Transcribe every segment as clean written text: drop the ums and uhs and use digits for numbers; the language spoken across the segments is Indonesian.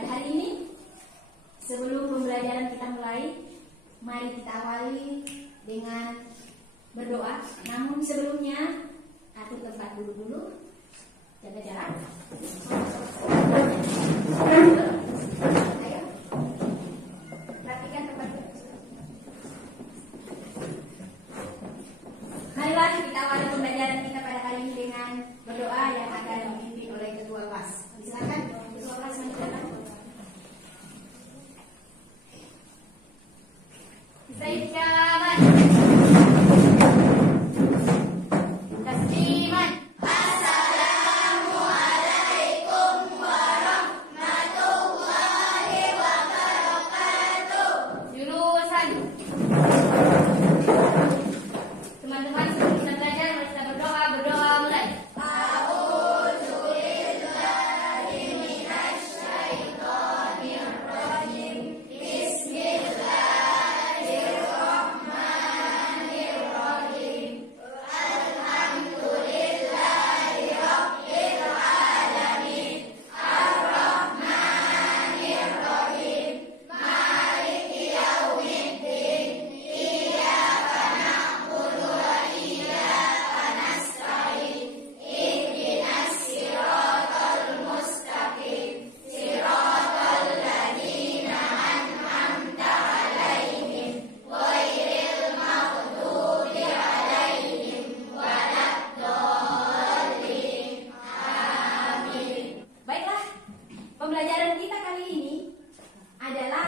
Pada hari ini, sebelum pembelajaran kita mulai, mari kita awali dengan berdoa. Namun sebelumnya, atur tempat duduk dulu, jaga jarak. Ayo, perhatikan tempat duduk. Marilah kita awali pembelajaran kita pada kali ini dengan berdoa yang akan dipimpin oleh ketua kelas. Silakan ketua kelas menjelaskan. Selamat. Tasliman. Assalamualaikum warahmatullahi wabarakatuh. Jurusan. Teman-teman sebelum kita belajar, mari kita berdoa mulai. Pembelajaran kita kali ini adalah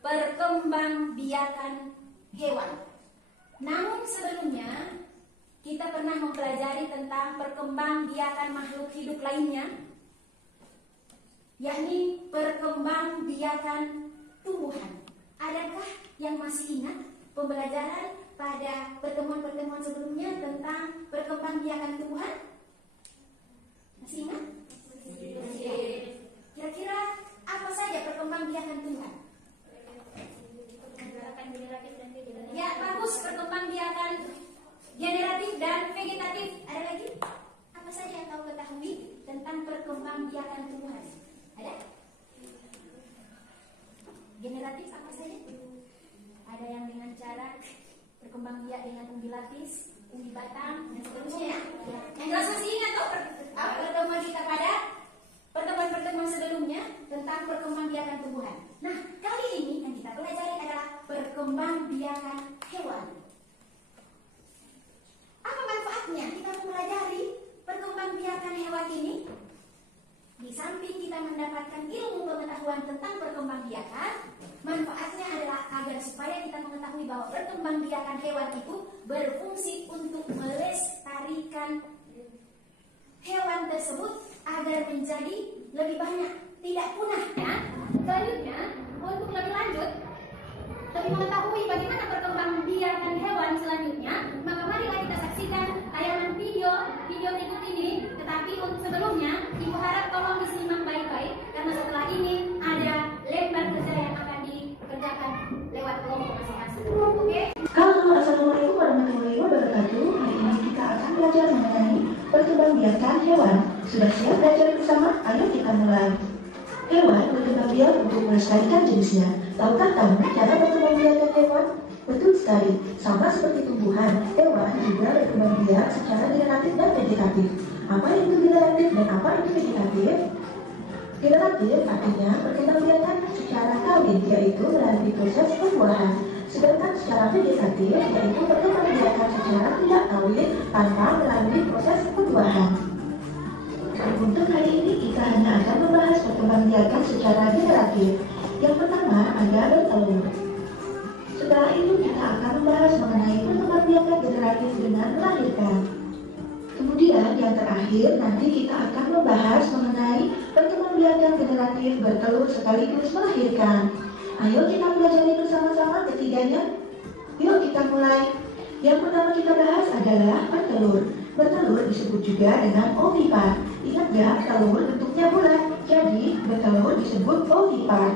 perkembangbiakan hewan. Namun sebelumnya kita pernah mempelajari tentang perkembangbiakan makhluk hidup lainnya, yakni perkembangbiakan tumbuhan. Adakah yang masih ingat pembelajaran pada pertemuan-pertemuan sebelumnya tentang perkembangbiakan tumbuhan? Masih ingat? Masih. Kira-kira apa saja perkembangbiakan tumbuhan? Ya, bagus. Perkembangbiakan generatif dan vegetatif. Ada lagi? Apa saja yang kau ketahui tentang perkembangbiakan tumbuhan? Ada? Generatif apa saja? Ada yang dengan cara perkembangbiak dengan umbi lapis, umbi batang, dan seterusnya. Yang jelas masih ingat tuh pertemuan kita pada pertemuan-pertemuan sebelumnya tentang perkembangbiakan tumbuhan. Nah, kali ini yang kita pelajari adalah perkembangbiakan hewan. Apa manfaatnya kita mempelajari perkembangbiakan hewan ini? Di samping kita mendapatkan ilmu pengetahuan tentang perkembangbiakan, manfaatnya adalah agar supaya kita mengetahui bahwa perkembangbiakan hewan itu berfungsi untuk melestarikan hewan tersebut agar menjadi lebih banyak, tidak punah ya. Selanjutnya, untuk lebih lanjut, lebih mengetahui bagaimana perkembangbiakan hewan selanjutnya, maka marilah kita saksikan tayangan video berikut ini. Tetapi untuk sebelumnya, Ibu harap tolong disimak baik-baik, karena setelah ini ada lembar kerja yang akan dikerjakan lewat kelompok masing-masing. Oke? Halo, assalamualaikum warahmatullahi wabarakatuh. Hari ini kita akan belajar mengenai perkembangbiakan hewan. Sudah siap belajar bersama? Ayo kita mulai. Hewan berkembang biak untuk melestarikan jenisnya. Tahukah kamu cara perkembangbiakan hewan? Betul sekali. Sama seperti tumbuhan, hewan juga berkembang biak secara generatif dan vegetatif. Apa itu generatif dan apa itu vegetatif? Generatif artinya perkembangbiakan secara kawin, yaitu melalui proses pembuahan. Sedangkan secara vegetatif yaitu perkembangbiakan secara tidak kawin tanpa melalui proses pembuahan. Untuk hari ini kita hanya akan membahas perkembangbiakan secara generatif. Yang pertama ada bertelur. Setelah itu kita akan membahas mengenai perkembangbiakan generatif dengan melahirkan. Kemudian yang terakhir nanti kita akan membahas mengenai perkembangbiakan generatif bertelur sekaligus melahirkan. Ayo kita pelajari bersama-sama ketiganya. Yuk kita mulai. Yang pertama kita bahas adalah bertelur. Bertelur disebut juga dengan ovipar. Ingat ya, telur bentuknya bulat, jadi bertelur disebut ovipar.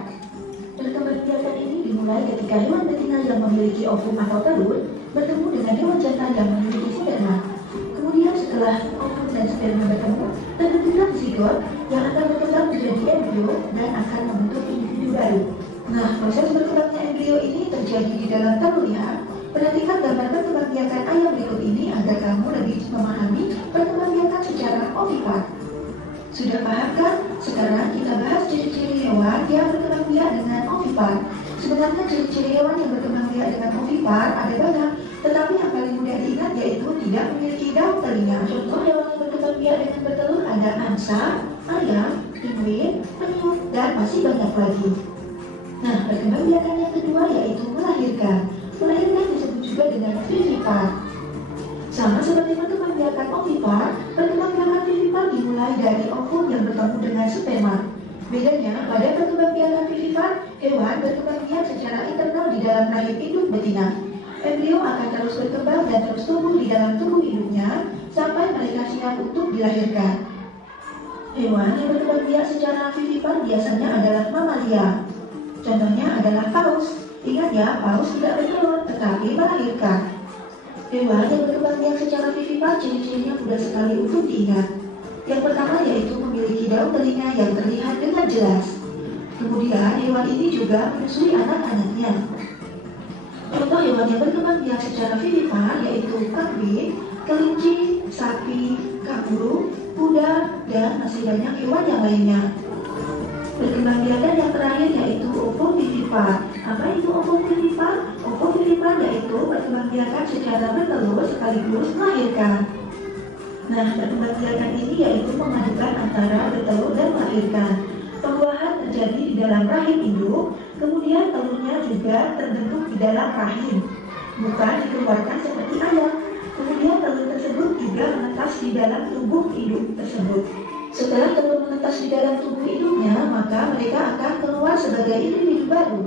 Perkembangbiakan ini dimulai ketika hewan betina yang memiliki ovum atau telur bertemu dengan hewan jantan yang memiliki sperma. Kemudian setelah ovum dan sperma bertemu, terbentuklah zigot yang akan berkembang menjadi embrio dan akan membentuk baru. Nah, proses berkembangnya embrio ini terjadi di dalam telur ya. Perhatikan gambar perkembangbiakan ayam berikut ini agar kamu lebih memahami perkembangbiakan secara ovipar. Sudah paham kan? Sekarang kita bahas ciri-ciri hewan yang berkembang biak dengan ovipar. Sebenarnya ciri-ciri hewan yang berkembang biak dengan ovipar ada banyak, tetapi yang paling mudah diingat yaitu tidak memiliki daun telinga. Contoh hewan yang berkembang biak dengan bertelur ada angsa, ayam, penguin, penyu, dan masih banyak lagi. Nah, perkembangbiakan yang kedua yaitu melahirkan. Melahirkan disebut juga dengan vivipar. Sama seperti perkembangbiakan ovipar, perkembangbiakan vivipar dimulai dari ovum yang bertemu dengan sperma. Bedanya, pada perkembangbiakan vivipar, hewan berkembang biak secara internal di dalam rahim induk betina. Embrio akan terus berkembang dan terus tumbuh di dalam tubuh induknya sampai mereka siap untuk dilahirkan. Hewan yang berkembang biak secara vivipar biasanya adalah mamalia. Contohnya adalah paus. Ingat ya, paus tidak bertelur tetapi melahirkan. Hewan yang berkembang biak secara vivipar ciri-cirinya mudah sekali untuk diingat. Yang pertama yaitu memiliki daun telinga yang terlihat dengan jelas. Kemudian hewan ini juga menyusui anak-anaknya. Contoh hewan yang berkembang biak secara vivipar yaitu kambing, kelinci, sapi, kanguru, kuda, dan masih banyak hewan yang lainnya. Perkembangbiakan yang terakhir yaitu ovovivipar. Apa itu ovovivipar? Ovovivipar yaitu perkembangbiakan secara bertelur sekaligus melahirkan. Nah, perkembangbiakan ini yaitu memadukan antara bertelur dan melahirkan. Pembuahan terjadi di dalam rahim induk, kemudian telurnya juga terbentuk di dalam rahim, bukan dikeluarkan seperti ayam. Kemudian telur tersebut juga menetas di dalam tubuh induk tersebut. Setelah telur menetas di dalam tubuh induknya, maka mereka akan keluar sebagai individu baru.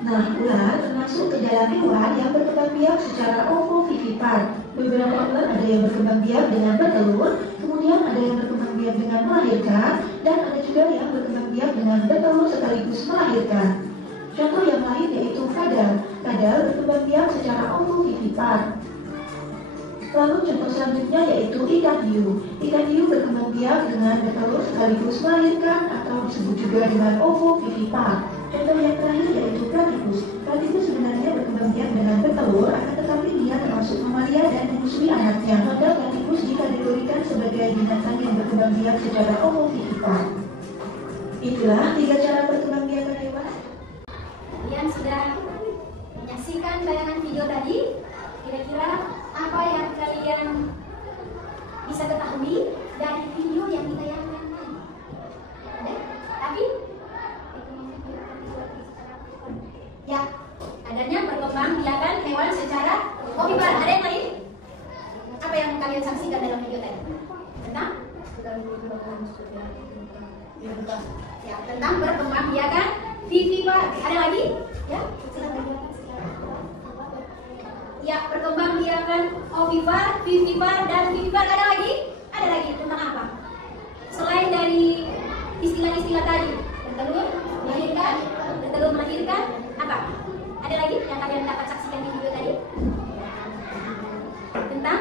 Nah, ular termasuk ke dalam hewan yang berkembang biak secara ovovivipar. Beberapa ular ada yang berkembang biak dengan bertelur, kemudian ada yang berkembang biak dengan melahirkan, dan ada juga yang berkembang biak dengan bertelur sekaligus melahirkan. Contoh yang lain yaitu kadal. Kadal berkembang biak secara ovovivipar. Lalu contoh selanjutnya yaitu ikan hiu. Ikan hiu berkembang biak dengan bertelur sekaligus melahirkan atau disebut juga dengan ovovivipar. Contoh yang terakhir yaitu platypus. Platypus sebenarnya berkembang biak dengan bertelur, akan tetapi dia termasuk mamalia dan menyusui anaknya. Maka platypus dikategorikan sebagai binatang yang berkembang biak secara ovovivipar. Itulah 3 cara perkembangbiakan hewan. Kalian sudah menyaksikan tayangan video tadi? Kira-kira apa yang kalian bisa ketahui dari video yang ditayangkan tadi? Ada? Tapi ya, adanya perkembangbiakan hewan secara ovipar. Ada yang lain? Apa yang kalian saksikan dalam video tadi? Tentang? Ya, tentang perkembangbiakan vivipar. Ada lagi? Ya, silakan. Ya, perkembangbiakan ovipar, vivipar, dan vivipar. Ada lagi? Ada lagi tentang apa? Selain dari istilah-istilah tadi, bertelur, melahirkan, apa? Ada lagi yang kalian dapat saksikan di video tadi? Tentang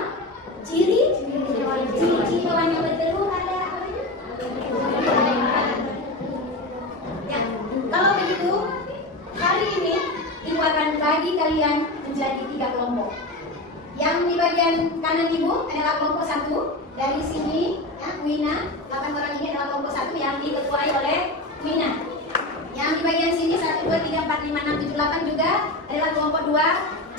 ciri hewan yang bertelur ada apa lagi? Ya, kalau begitu, hari ini Ibu akan bagi kalian menjadi 3 kelompok. Yang di bagian kanan Ibu adalah kelompok 1. Dari sini, ya, Wina, 8 orang ini adalah kelompok 1 yang diketuai oleh Wina. Yang di bagian sini 1, 2, 3, 4, 5, 6, 7, 8 juga adalah kelompok 2.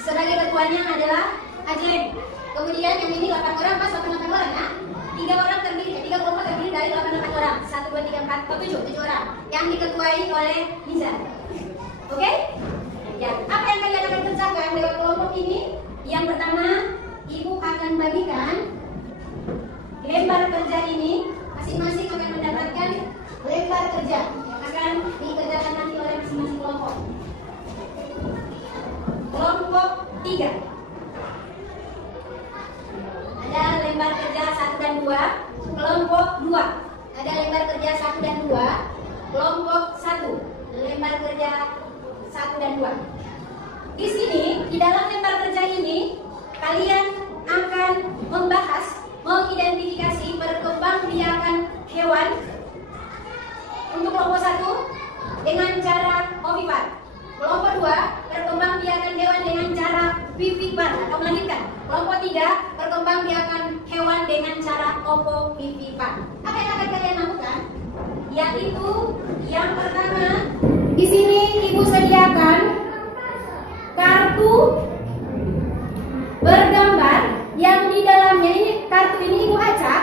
Sebagai ketuanya adalah Ajeng. Kemudian yang ini 8 orang, pas 8 orang, ya. 3 kelompok terdiri dari 8 orang. 1, 2, 3, 4, 7 orang. Yang diketuai oleh Liza. Oke? Ya, apa yang kalian akan kerjakan lewat kelompok ini? Yang pertama, Ibu akan bagikan lembar kerja ini. Masing-masing akan mendapatkan lembar kerja yang akan dikerjakan nanti oleh masing-masing kelompok. Kelompok 3 ada lembar kerja 1 dan 2. Kelompok 2 ada lembar kerja 1 dan 2. Kelompok 1 lembar kerja 1 dan 2. Di sini, di dalam lembar kerja ini, kalian akan membahas, mengidentifikasi perkembangbiakan hewan. Untuk kelompok 1, dengan cara ovipar. Kelompok 2, perkembangbiakan hewan dengan cara vivipar atau melahirkan. Kelompok 3, perkembangbiakan hewan dengan cara ovovivipar. Apa yang akan kalian lakukan? Yaitu yang pertama, di sini Ibu sediakan kartu bergambar yang di dalamnya ini, kartu ini Ibu acak,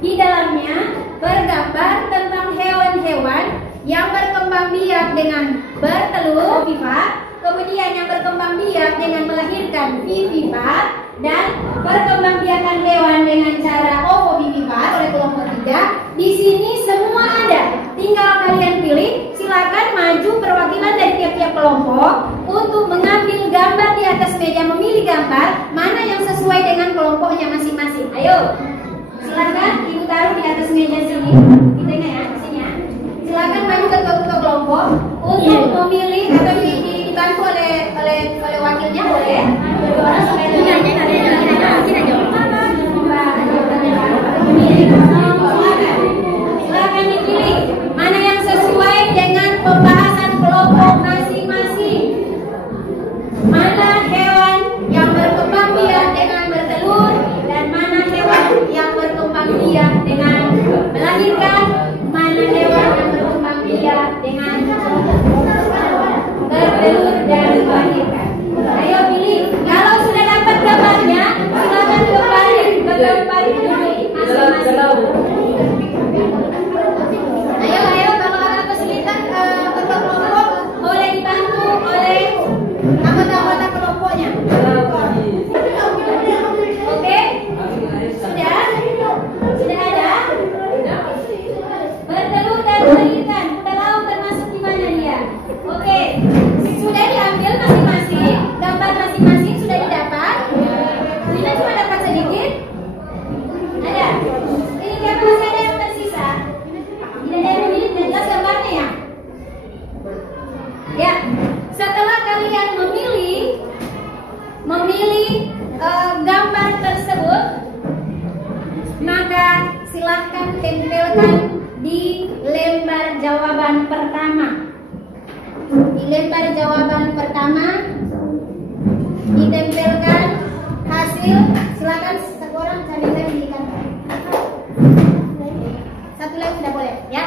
di dalamnya bergambar tentang hewan-hewan yang berkembang biak dengan bertelur vivipar, kemudian yang berkembang biak dengan melahirkan vivipar, dan perkembangbiakan hewan dengan cara ovovivipar oleh kelompok 3. Di sini semua ada, tinggal kalian pilih. Silakan maju perwakilan dari tiap-tiap kelompok untuk mengambil gambar di atas meja, memilih gambar mana yang sesuai dengan kelompoknya masing-masing. Ayo, silakan Ibu taruh di atas meja sini, di tengah ya, di sini ya. Silakan maju ke kelompok untuk memilih atau dibantu oleh wakilnya, boleh. Silakan dipilih mana yang sesuai dengan pembahasan kelompok masing-masing. Mana hewan yang berkembang biak dengan bertelur dan mana hewan yang berkembang biak dengan melahirkan, mana hewan yang berkembang biak dengan bertelur dan melahirkan. Ayo pilih. Kalau sudah dapat gambarnya, silakan kembali ke gambar masing-masing. Ayo, kalau ada kesulitan ketua kelompok boleh dibantu oleh anggota-anggota kelompoknya. Oke? Sudah? Sudah ada? Bertelur dan melahirkan. Kita tahu termasuk di mana dia. Oke. Sudah diambil masing-masing. Gambar masing-masing sudah didapat. Kita cuma dapat sedikit. Ada? Ini kan masih ada yang tersisa. Tidak ada yang memilih, dan jelas gambarnya ya. Ya, setelah kalian memilih gambar tersebut, maka silahkan tempelkan di lembar jawaban pertama. Di lembar jawaban pertama ditempelkan hasil. Silakan satu orang cari di kantor. Satu lagi sudah boleh, ya.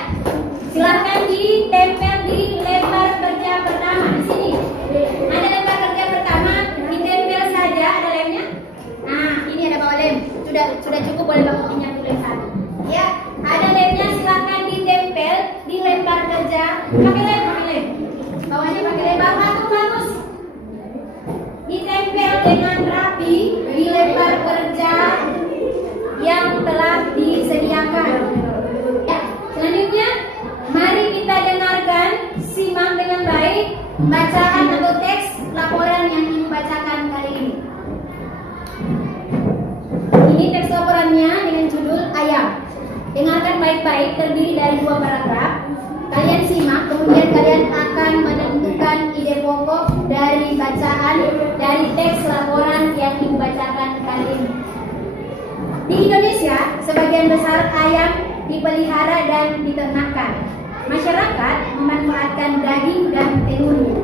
Silakan ditempel di lembar kerja pertama di sini. Ada lembar kerja pertama, ditempel saja. Ada lemnya? Nah, ini ada bawa lem. Sudah cukup, boleh bawa minyak tulis satu. Ya, ada lemnya. Silakan ditempel di lembar kerja. Pakai lem. Bawahnya pakai lem bagus. Ditempel dengan rapi di lembar kerja yang telah disediakan. Ya, selanjutnya mari kita dengarkan, simak dengan baik bacaan atau teks laporan yang Ibu bacakan kali ini. Ini teks laporannya dengan judul Ayam. Dengarkan baik-baik, terdiri dari 2 paragraf. Kalian simak, kemudian kalian akan menentukan ide pokok dari bacaan dari teks laporan yang Ibu bacakan kali ini. Di Indonesia, sebagian besar ayam dipelihara dan diternakkan. Masyarakat memanfaatkan daging dan telurnya.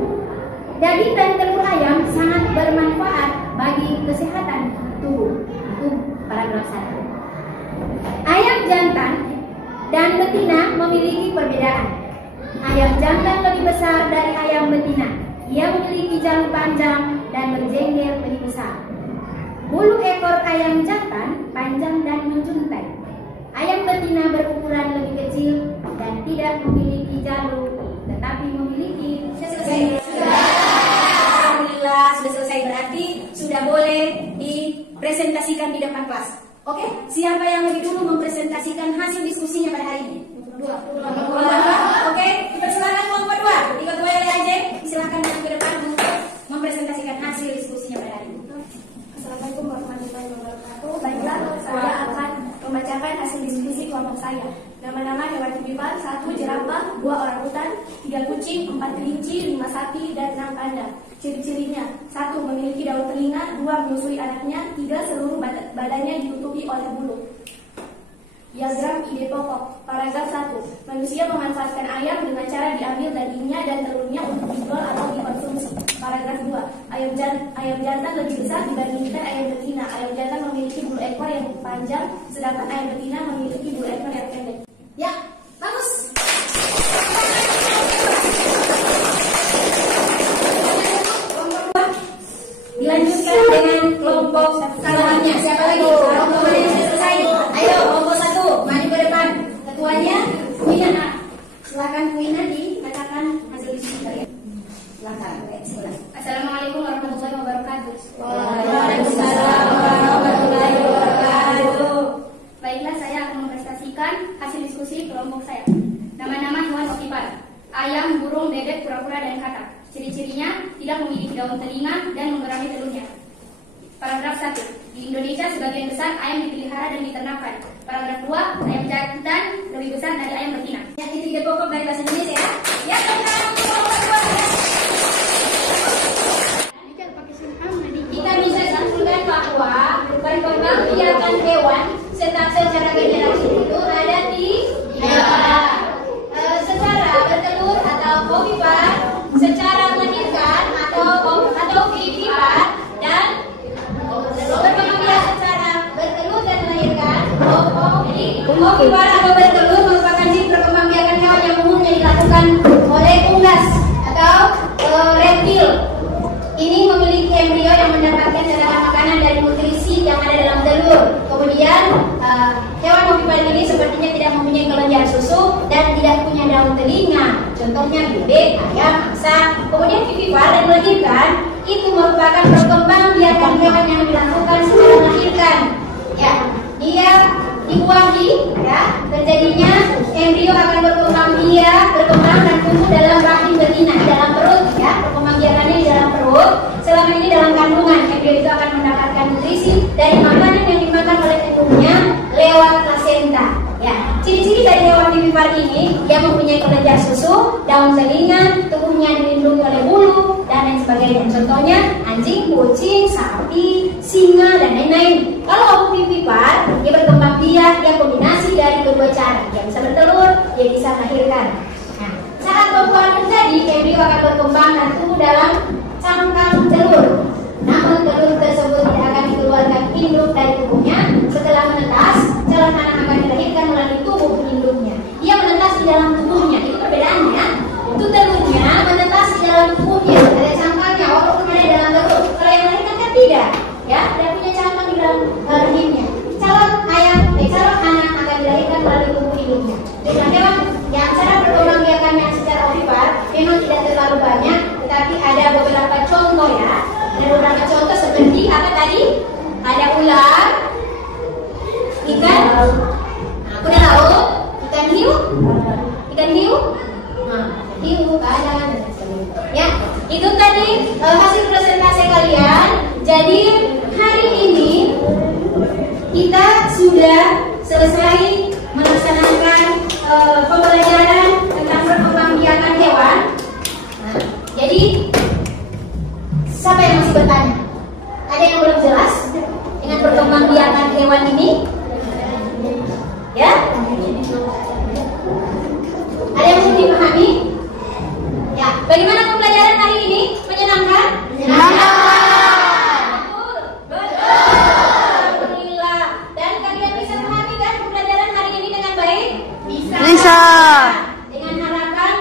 Daging dan telur ayam sangat bermanfaat bagi kesehatan tubuh. Itu paragraf 1. Ayam jantan dan betina memiliki perbedaan. Ayam jantan lebih besar dari ayam betina. Ia memiliki jalur panjang dan berjengkel lebih besar. Bulu ekor ayam jantan panjang dan menjuntai. Ayam betina berukuran lebih kecil dan tidak memiliki jalur, tetapi memiliki selesai. Alhamdulillah sudah selesai, berarti sudah boleh dipresentasikan di depan kelas. Oke, siapa yang lebih dulu mempresentasikan hasil diskusinya pada hari ini? Oke, persilakan kelompok 2. Diketuai oleh Ajeng, silakan datang ke depan untuk mempresentasikan hasil diskusinya pada hari ini. Assalamualaikum warahmatullahi wabarakatuh. Baiklah, saya akan membacakan hasil diskusi kelompok saya. Nama-nama hewan vivipar: 1 jerapah, 2 orangutan, 3 kucing, 4 kelinci, 5 sapi, dan 6 panda. Ciri-cirinya: 1 memiliki daun telinga, 2 menyusui anaknya, 3 seluruh badannya ditutupi oleh bulu. Diagram ide pokok. Paragraf 1. Manusia memanfaatkan ayam dengan cara diambil dagingnya ayam jantan lebih besar dibandingkan ayam betina. Ayam jantan memiliki bulu ekor yang panjang, sedangkan ayam betina memiliki bulu ekor yang pendek. Ya, bagus. Dilanjutkan dengan kelompok selanjutnya. Siapa lagi? Kelompoknya selesai. Ayo, kelompok 1 maju ke depan. Ketuanya Wina. Silakan Wina dikatakan hasil diskusi kalian. Silakan. Assalamualaikum warahmatullahi wabarakatuh. Waalaikumsalam warahmatullahi wabarakatuh. Baiklah, saya akan mempresentasikan hasil diskusi kelompok saya. Nama-nama hewan opipar: ayam, burung, bebek, kura-kura, dan katak. Ciri-cirinya tidak memiliki daun telinga dan menggerami telurnya. Paragraf 1. Di Indonesia sebagian besar ayam dipelihara dan diternakan. Paragraf 2. Ayam jantan lebih besar dari ayam betina. Ya, inti pokok dari bahasa Indonesia ya. Ya, sekarang kelompok 2 ya. Kita bisa simpulkan bahwa perkembangbiakan hewan secara generasi itu ada di secara bertelur atau ovipar, secara melahirkan atau vivipar, dan perkembangbiakan secara bertelur dan melahirkan. Ovipar atau bertelur merupakan jenis perkembangbiakan hewan yang umumnya dilakukan oleh unggas atau reptil. Ini memiliki embrio yang mendapatkan cadangan makanan dari nutrisi yang ada dalam telur. Kemudian hewan ovipar ini sepertinya tidak mempunyai kelenjar susu dan tidak punya daun telinga. Contohnya bebek, ayam, angsa. Kemudian vivipar dan melahirkan itu merupakan perkembangbiakan hewan yang dilakukan secara melahirkan. Ya, dia dibuahi, ya, terjadinya embrio akan berkembang dan tumbuh dalam rahim betina, di dalam perut, ya, perkembangbiakannya di dalam perut. Selama ini dalam kandungan, embrio itu akan mendapatkan nutrisi dari makanan yang dimakan oleh ibunya lewat plasenta. Ya, ciri-ciri dari hewan vivipar ini, dia mempunyai kelenjar susu, daun telinga, tubuhnya dilindungi oleh bulu, dan lain sebagainya. Contohnya anjing, kucing, sapi, singa, dan lain-lain. Kalau ovipar, dia berkembang biak, dia kombinasi dari kedua cara. Dia bisa bertelur, dia bisa melahirkan. Nah, saat pembuahan terjadi, embrio akan berkembang dan tumbuh dalam cangkang telur. Namun telur tersebut tidak akan dikeluarkan induk dari tubuhnya. Setelah menetas, calon anak akan dilahirkan melalui tubuh induknya. Dia menetas di dalam tubuhnya. Itu perbedaannya. Itu telurnya menetas di dalam tubuhnya. Ada cangkangnya, walaupun ada di dalam telur. Kalau yang melahirkan kan tidak. Ya, tidak punya cangkang di dalam rahimnya. Calon anak akan dilahirkan melalui tubuh induknya. Dengan hewan yang cara perkembangbiakannya secara ovipar memang tidak terlalu banyak, tetapi ada beberapa contoh ya. Ada beberapa contoh seperti apa tadi? Ada ular, ikan kuda laut, ikan hiu, hiu, kadang, dan sebagainya. Ya, itu tadi hasil presentasi kalian. Jadi hari ini kita sudah selesai melaksanakan pembelajaran tentang perkembangbiakan hewan. Nah, jadi siapa yang masih bertanya? Ada yang belum jelas dengan perkembangbiakan hewan ini? Ya? Ada yang belum dipahami? Ya. Bagaimana pembelajaran hari ini? Menyenangkan? Alhamdulillah. Dan kalian bisa memahami kan pembelajaran hari ini dengan baik? Bisa. Dengan harapan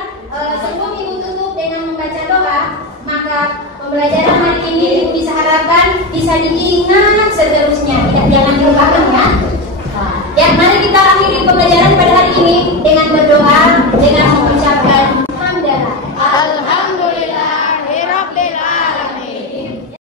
sebelum ibu tutup dengan membaca doa, maka pembelajaran hari ini bisa harapkan bisa diingat seterusnya.